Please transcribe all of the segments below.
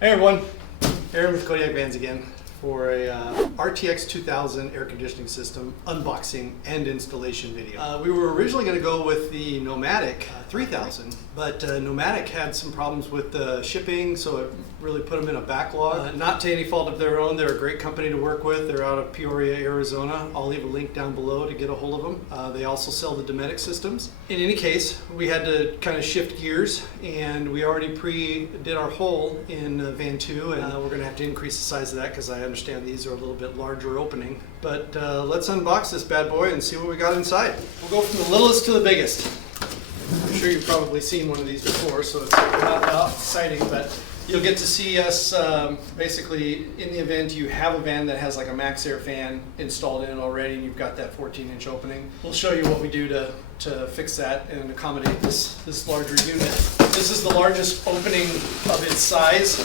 Hey everyone, Aaron with Kodiak Vans again for a RTX 2000 air conditioning system unboxing and installation video. We were originally going to go with the Dometic 3000, but Dometic had some problems with the shipping, so it really put them in a backlog. Not to any fault of their own, they're a great company to work with. They're out of Peoria, Arizona. I'll leave a link down below to get a hold of them. They also sell the Dometic systems. In any case, we had to kind of shift gears, and we already pre-did our hole in Van 2, and we're going to have to increase the size of that because I understand these are a little bit larger opening. But let's unbox this bad boy and see what we got inside. We'll go from the littlest to the biggest. I'm sure you've probably seen one of these before, so it's not that exciting, but you'll get to see us basically in the event you have a van that has like a Max Air fan installed in it already and you've got that 14-inch opening. We'll show you what we do to fix that and accommodate this larger unit. This is the largest opening of its size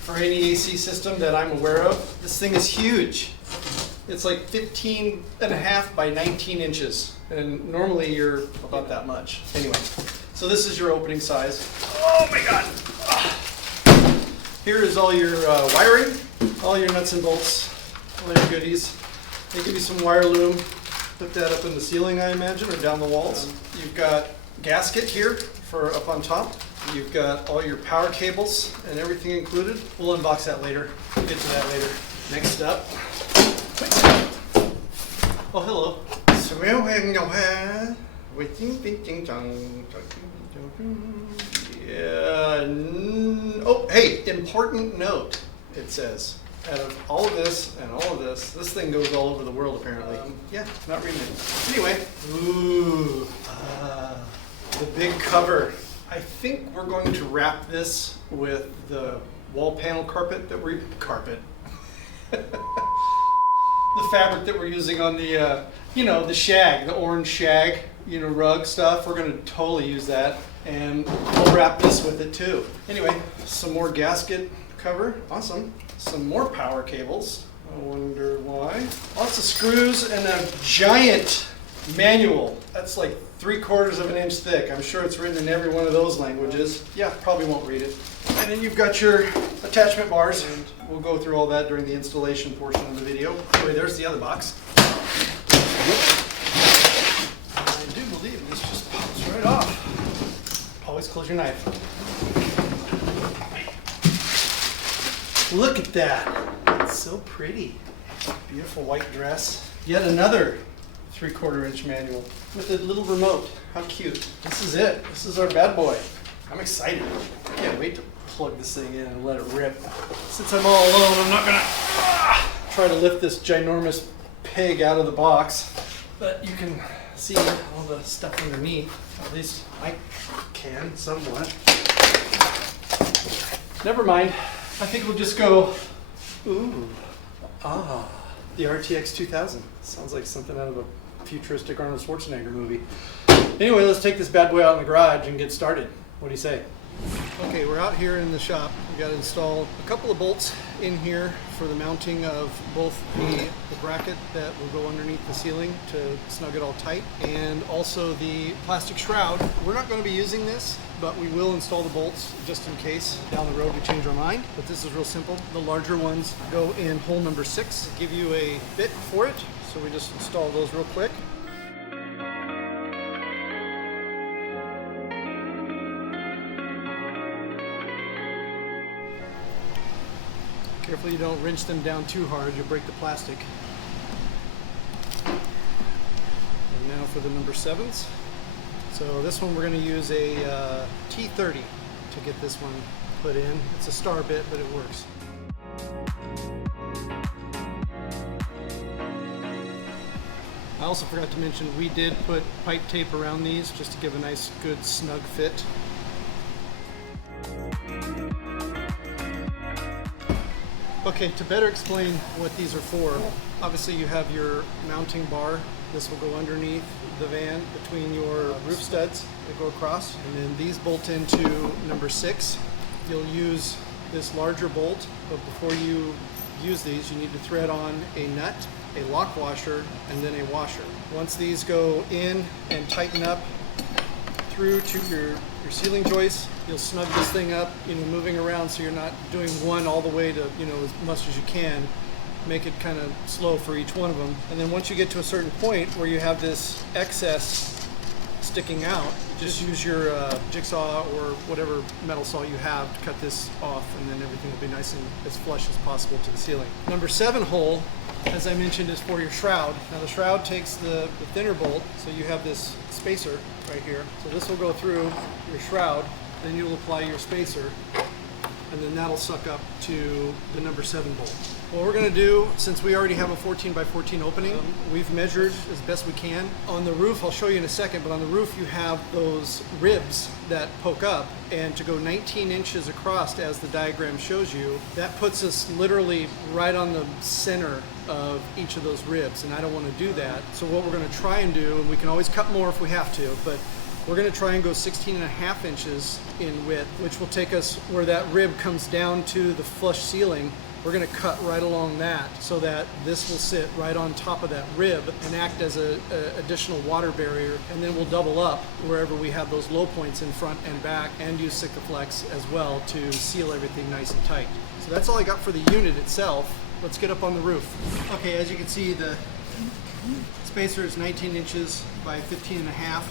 for any AC system that I'm aware of. This thing is huge. It's like 15.5 by 19 inches, and normally you're about that much. Anyway, so this is your opening size. Oh my God! Here is all your wiring, all your nuts and bolts, all your goodies. They give you some wire loom. Put that up in the ceiling, I imagine, or down the walls. You've got gasket here for up on top. You've got all your power cables and everything included. We'll unbox that later. We'll get to that later. Next up. Oh, hello. Yeah. Oh, hey, important note, it says. Out of all of this and all of this thing goes all over the world apparently. Yeah, not reading it. Anyway, ooh, the big cover. I think we're going to wrap this with the wall panel carpet that we're the fabric that we're using on the, the shag, the orange shag, rug stuff. We're going to totally use that, and we'll wrap this with it too. Anyway, some more gasket cover. Awesome. Some more power cables. I wonder why. Lots of screws and a giant manual. That's like 3/4 of an inch thick. I'm sure it's written in every one of those languages. Yeah, probably won't read it. And then you've got your attachment bars, and we'll go through all that during the installation portion of the video. Anyway, there's the other box. I do believe this just pops right off. Always close your knife. Look at that. It's so pretty. Beautiful white dress. Yet another 3/4 inch manual with a little remote. How cute. This is it. This is our bad boy. I'm excited. I can't wait to plug this thing in and let it rip. Since I'm all alone, I'm not gonna try to lift this ginormous pig out of the box, but you can see all the stuff underneath. At least I can somewhat. Never mind. I think we'll just go, ooh, the RTX 2000. Sounds like something out of a futuristic Arnold Schwarzenegger movie. Anyway, let's take this bad boy out in the garage and get started. What do you say? Okay, we're out here in the shop. We got to install a couple of bolts in here for the mounting of both the bracket that will go underneath the ceiling to snug it all tight, and also the plastic shroud. We're not going to be using this, but we will install the bolts just in case down the road we change our mind. But this is real simple. The larger ones go in hole number 6. Give you a bit for it, so we just install those real quick. Careful you don't wrench them down too hard, you'll break the plastic. And now for the number 7s. So this one we're going to use a T30 to get this one put in. It's a star bit, but it works. I also forgot to mention we did put pipe tape around these just to give a nice good snug fit. Okay, to better explain what these are for, obviously you have your mounting bar. This will go underneath the van between your roof studs that go across, and then these bolt into number 6. You'll use this larger bolt, but before you use these, you need to thread on a nut, a lock washer, and then a washer. Once these go in and tighten up through to your your ceiling joists. You'll snug this thing up, moving around so you're not doing one all the way to, as much as you can. Make it kind of slow for each one of them. And then once you get to a certain point where you have this excess sticking out, just use your jigsaw or whatever metal saw you have to cut this off, and then everything will be nice and as flush as possible to the ceiling. Number 7 hole, as I mentioned, is for your shroud. Now the shroud takes the thinner bolt, so you have this spacer right here. So this will go through your shroud, then you'll apply your spacer, and then that'll suck up to the number 7 bolt. What we're going to do, since we already have a 14 by 14 opening, we've measured as best we can. On the roof, I'll show you in a second, but on the roof you have those ribs that poke up, and to go 19 inches across as the diagram shows you, that puts us literally right on the center of each of those ribs, and I don't want to do that. So what we're going to try and do, and we can always cut more if we have to, but we're going to try and go 16.5 inches in width, which will take us where that rib comes down to the flush ceiling. We're going to cut right along that so that this will sit right on top of that rib and act as an additional water barrier, and then we'll double up wherever we have those low points in front and back, and use Sikaflex as well to seal everything nice and tight. So that's all I got for the unit itself. Let's get up on the roof. Okay, as you can see, the spacer is 19 inches by 15.5.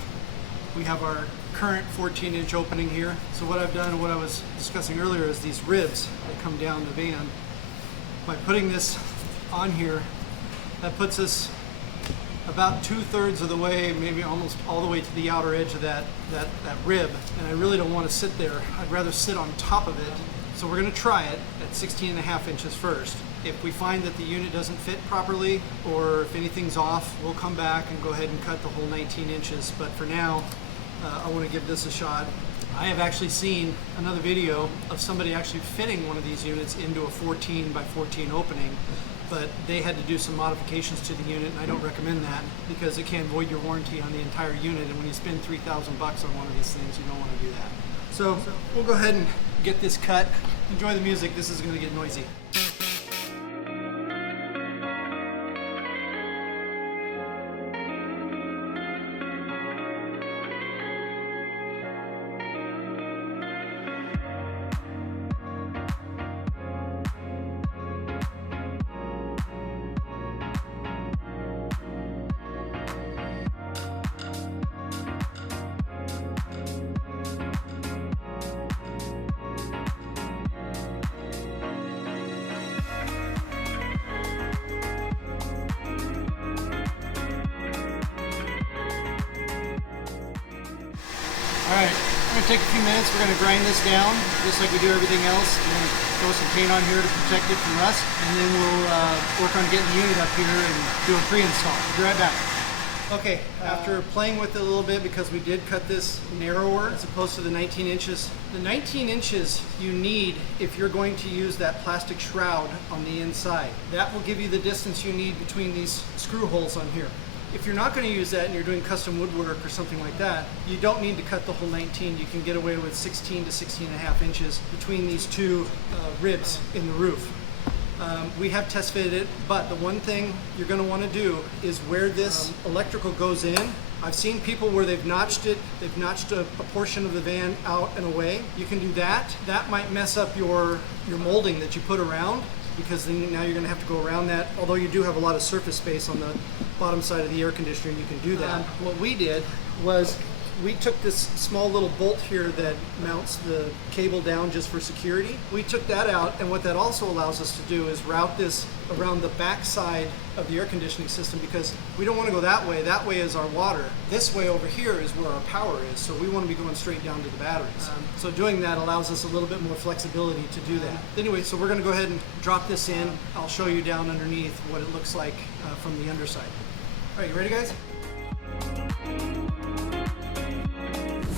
We have our current 14-inch opening here. So what I've done, and what I was discussing earlier, is these ribs that come down the van. By putting this on here, that puts us about 2/3 of the way, maybe almost all the way to the outer edge of that rib. And I really don't want to sit there. I'd rather sit on top of it. So we're going to try it at 16.5 inches first. If we find that the unit doesn't fit properly, or if anything's off, we'll come back and go ahead and cut the whole 19 inches. But for now, I want to give this a shot. I have actually seen another video of somebody actually fitting one of these units into a 14 by 14 opening, but they had to do some modifications to the unit, and I don't recommend that because it can void your warranty on the entire unit, and when you spend $3,000 on one of these things, you don't want to do that. So we'll go ahead and get this cut. Enjoy the music. This is going to get noisy. All right, we're going to take a few minutes. We're going to grind this down just like we do everything else. We're going to throw some paint on here to protect it from rust, and then we'll work on getting the unit up here and do a pre-install. We'll be right back. Okay, after playing with it a little bit, because we did cut this narrower as opposed to the 19 inches. The 19 inches you need if you're going to use that plastic shroud on the inside. That will give you the distance you need between these screw holes on here. If you're not going to use that and you're doing custom woodwork or something like that, you don't need to cut the whole 19. You can get away with 16 to 16.5 inches between these two ribs in the roof. We have test fitted it, but the one thing you're going to want to do is where this electrical goes in. I've seen people where they've notched it, they've notched a portion of the van out and away. You can do that. That might mess up your molding that you put around, because then now you're going to have to go around that. Although you do have a lot of surface space on the bottom side of the air conditioner, you can do that. What we did was we took this small little bolt here that mounts the cable down just for security. We took that out, and what that also allows us to do is route this around the back side of the air conditioning system, because we don't want to go that way. That way is our water. This way over here is where our power is, so we want to be going straight down to the batteries. So doing that allows us a little bit more flexibility to do that. Anyway, so we're going to go ahead and drop this in. I'll show you down underneath what it looks like from the underside. All right, you ready, guys?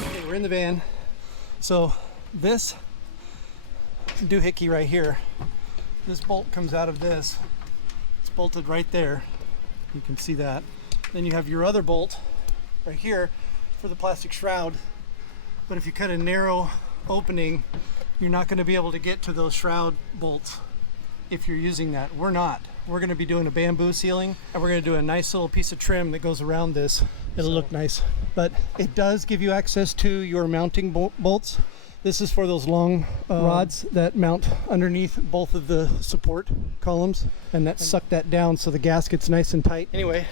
Okay, we're in the van. So this doohickey right here, this bolt comes out of this. It's bolted right there. You can see that. Then you have your other bolt right here for the plastic shroud. But if you cut a narrow opening, you're not going to be able to get to those shroud bolts if you're using that. We're not. We're going to be doing a bamboo ceiling, and we're going to do a nice little piece of trim that goes around this it'll look nice. But it does give you access to your mounting bolts. This is for those long rods that mount underneath both of the support columns, and that suck that down so the gasket's nice and tight. Anyway,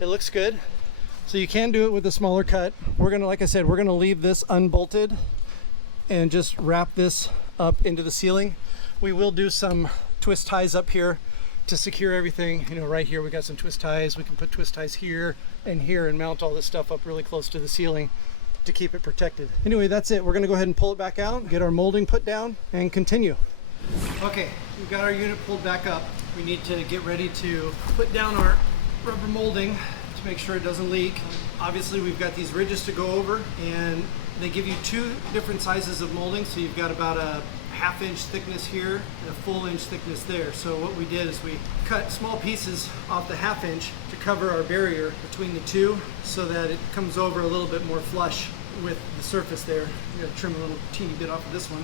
it looks good. So you can do it with a smaller cut. We're gonna, like I said, we're gonna leave this unbolted and just wrap this up into the ceiling. We will do some twist ties up here to secure everything. You know, right here we got some twist ties. We can put twist ties here and here and mount all this stuff up really close to the ceiling to keep it protected. Anyway, that's it. We're gonna go ahead and pull it back out, get our molding put down, and continue. Okay, we've got our unit pulled back up. We need to get ready to put down our rubber molding to make sure it doesn't leak. Obviously, we've got these ridges to go over, and they give you two different sizes of molding. So you've got about a ½ inch thickness here and a full inch thickness there. So what we did is we cut small pieces off the ½ inch to cover our barrier between the two so that it comes over a little bit more flush with the surface there. We're gonna trim a little teeny bit off of this one,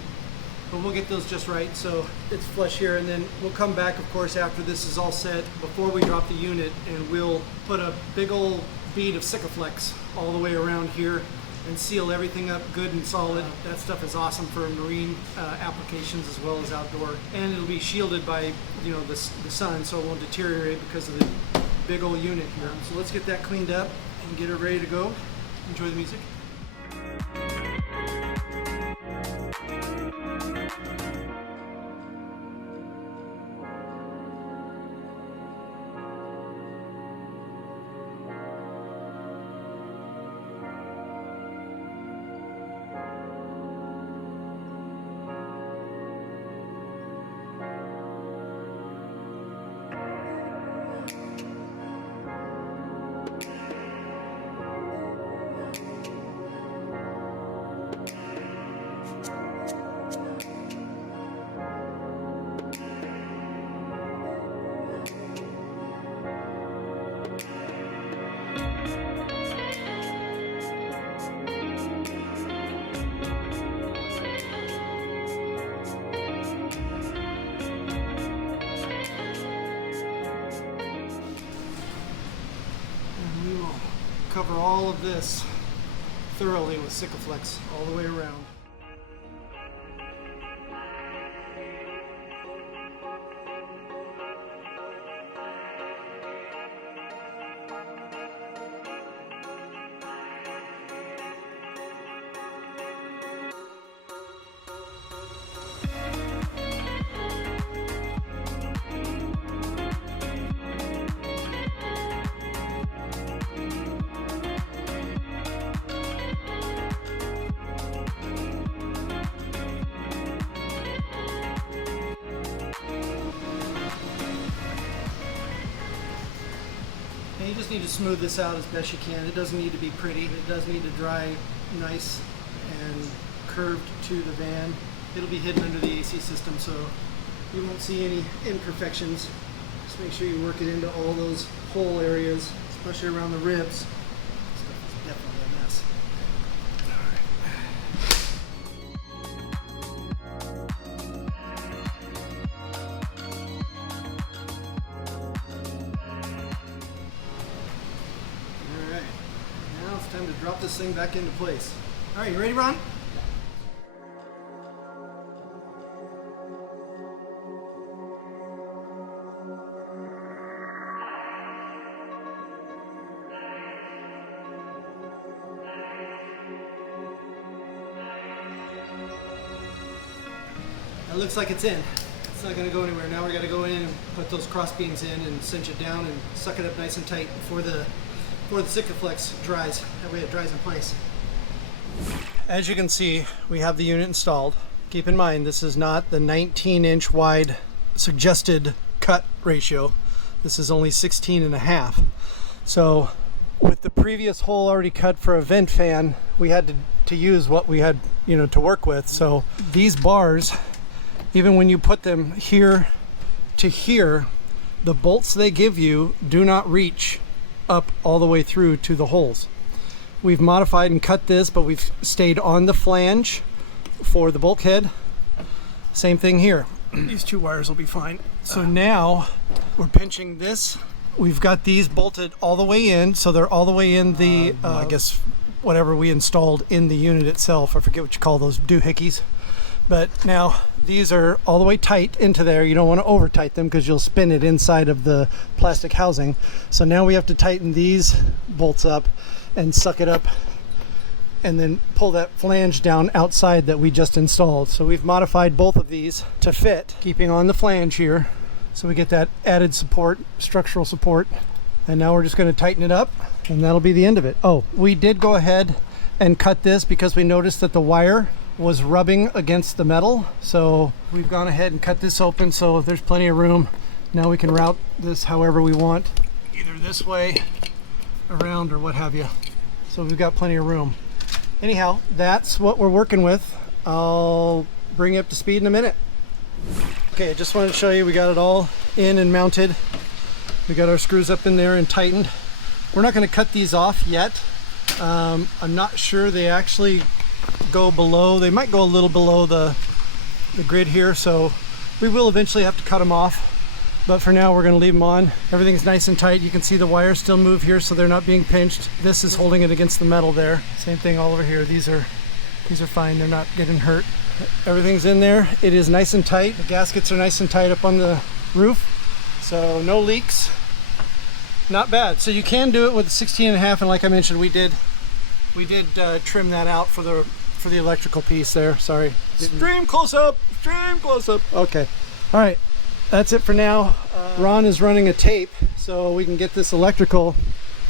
but we'll get those just right so it's flush here, and then we'll come back, of course, after this is all set, before we drop the unit, and we'll put a big old bead of Sikaflex all the way around here and seal everything up good and solid. That stuff is awesome for marine applications as well as outdoor, and it'll be shielded by, you know, the sun, so it won't deteriorate because of the big old unit here. So let's get that cleaned up and get it ready to go. Enjoy the music. Cover all of this thoroughly with Sikaflex all the way around. You just need to smooth this out as best you can. It doesn't need to be pretty. It does need to dry nice and curved to the van. It'll be hidden under the AC system, so you won't see any imperfections. Just make sure you work it into all those hole areas, especially around the ribs. This stuff is definitely a mess. Time to drop this thing back into place. All right, you ready, Ron? It looks like it's in. It's not going to go anywhere. Now we got to go in and put those cross beams in and cinch it down and suck it up nice and tight before the Sikaflex dries. That way it dries in place. As you can see, we have the unit installed. Keep in mind, this is not the 19-inch wide suggested cut ratio. This is only 16.5. So with the previous hole already cut for a vent fan, we had to use what we had, you know, to work with. So these bars, even when you put them here to here, the bolts they give you do not reach up all the way through to the holes. We've modified and cut this, but we've stayed on the flange for the bulkhead. Same thing here. These two wires will be fine. So now we're pinching this we've got these bolted all the way in, so they're all the way in the, I guess, whatever we installed in the unit itself. I forget what you call those doohickeys. But now these are all the way tight into there. You don't want to over tight them because you'll spin it inside of the plastic housing. So now we have to tighten these bolts up and suck it up and then pull that flange down outside that we just installed. So we've modified both of these to fit, keeping on the flange here. So we get that added support, structural support. And now we're just going to tighten it up and that'll be the end of it. Oh, we did go ahead and cut this because we noticed that the wire was rubbing against the metal. So we've gone ahead and cut this open so there's plenty of room. Now we can route this however we want, either this way, around, or what have you. So we've got plenty of room. Anyhow, that's what we're working with. I'll bring you up to speed in a minute. Okay, I just wanted to show you we got it all in and mounted. We got our screws up in there and tightened. We're not going to cut these off yet. I'm not sure they actually go below. They might go a little below the grid here, so we will eventually have to cut them off. But for now, we're going to leave them on. Everything's nice and tight. You can see the wires still move here, so they're not being pinched. This is holding it against the metal there. Same thing all over here. These are fine. They're not getting hurt. Everything's in there. It is nice and tight. The gaskets are nice and tight up on the roof, so no leaks. Not bad. So you can do it with a 16.5, and like I mentioned, we did trim that out for the electrical piece there. Sorry. Stream close up. Stream close up. Okay. All right. That's it for now. Ron is running a tape so we can get this electrical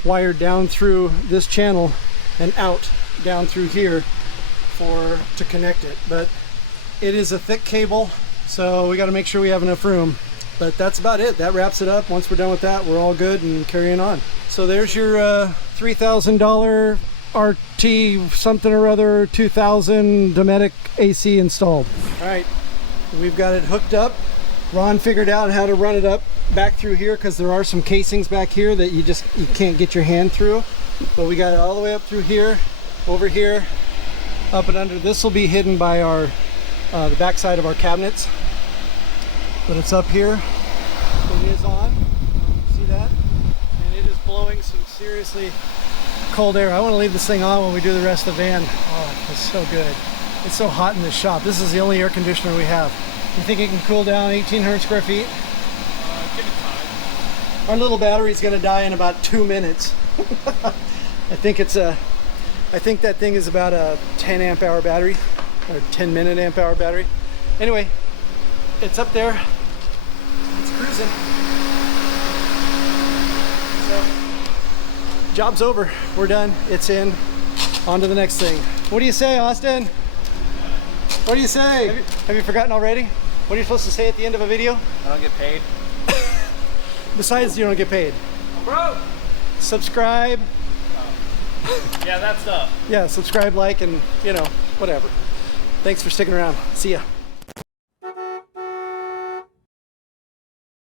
wired down through this channel and out down through here to connect it. But it is a thick cable, so we got to make sure we have enough room. But that's about it. That wraps it up. Once we're done with that, we're all good and carrying on. So there's your $3,000 RT something or other 2000 Dometic AC installed. All right, we've got it hooked up. Ron figured out how to run it up back through here because there are some casings back here that you can't get your hand through. But we got it all the way up through here, over here, up and under. This will be hidden by our the back side of our cabinets. But it's up here. It is on. See that? And it is blowing some seriously cold air. I want to leave this thing on when we do the rest of the van. Oh, it's so good. It's so hot in this shop. This is the only air conditioner we have. You think it can cool down 1,800 square feet? Give it time. Our little battery's going to die in about 2 minutes. I think that thing is about a 10 amp hour battery, or 10 minute amp hour battery. Anyway, it's up there. It's cruising. So, job's over. We're done. It's in. On to the next thing. What do you say, Austin? What do you say? Have you forgotten already? What are you supposed to say at the end of a video? I don't get paid. Besides, you don't get paid. I'm broke. Subscribe. Oh. Yeah, that stuff. Yeah, subscribe, like, and, whatever. Thanks for sticking around. See ya.